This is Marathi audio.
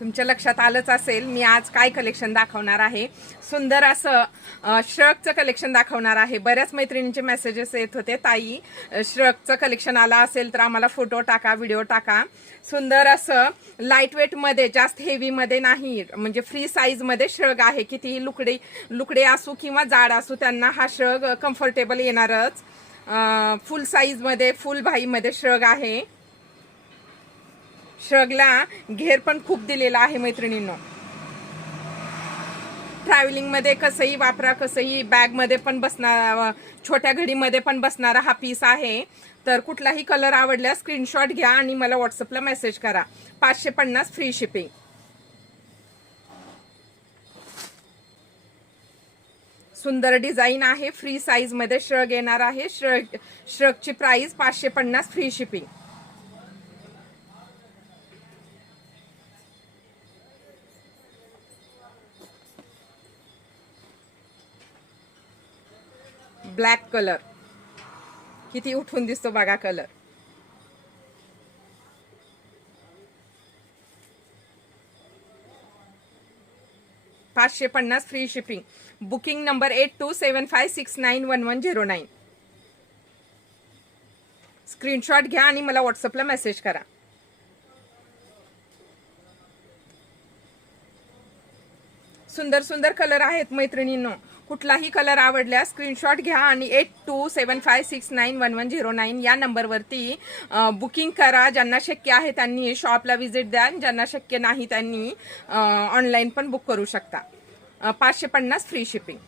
तुमच्या लक्षात आलंच असेल मी आज काय कलेक्शन दाखवणार आहे. सुंदर असं श्रगचं कलेक्शन दाखवणार आहे. बऱ्याच मैत्रिणींचे मेसेजेस येत होते, ताई श्रगचं कलेक्शन आला असेल तर आम्हाला फोटो टाका, व्हिडिओ टाका. सुंदर असं लाईट वेटमध्ये, जास्त हेवीमध्ये नाही, म्हणजे फ्री साईजमध्ये श्रग आहे. कितीही लुकडे असू किंवा जाड असू त्यांना हा श्रग कम्फर्टेबल येणारच. फुल साईजमध्ये, फुल भाईमध्ये श्रग आहे. श्रगला घेर पण खूप दिलेला आहे मैत्रिणींनो. ट्रॅव्हलिंग मध्ये कसंही वापरा, कसंही बॅग मध्ये पण बसणार, छोट्या घडीमध्ये पण बसणारा हा पीस आहे. तर कुठलाही कलर आवडल्यास स्क्रीनशॉट घ्या आणि मला व्हॉट्सअपला मेसेज करा. 550 फ्री शिपिंग. सुंदर डिझाईन आहे. फ्री साईज मध्ये श्रग येणार आहे. श्रगची price 550 free shipping. Black colour किती उठून दिसतो बघा colour. $550 free shipping. Booking number 8275691109. Screenshot घ्या आणि मला व्हॉट्सअपला मेसेज करा. सुंदर सुंदर कलर आहेत मैत्रिणींनो. कुठलाही कलर आवडल्यास स्क्रीनशॉट घ्या आणि 8275691109 या नंबरवरती बुकिंग करा. ज्यांना शक्य आहे त्यांनी शॉपला व्हिजिट द्या, ज्यांना शक्य नाही त्यांनी ऑनलाईन पण बुक करू शकता. 550 फ्री शिपिंग.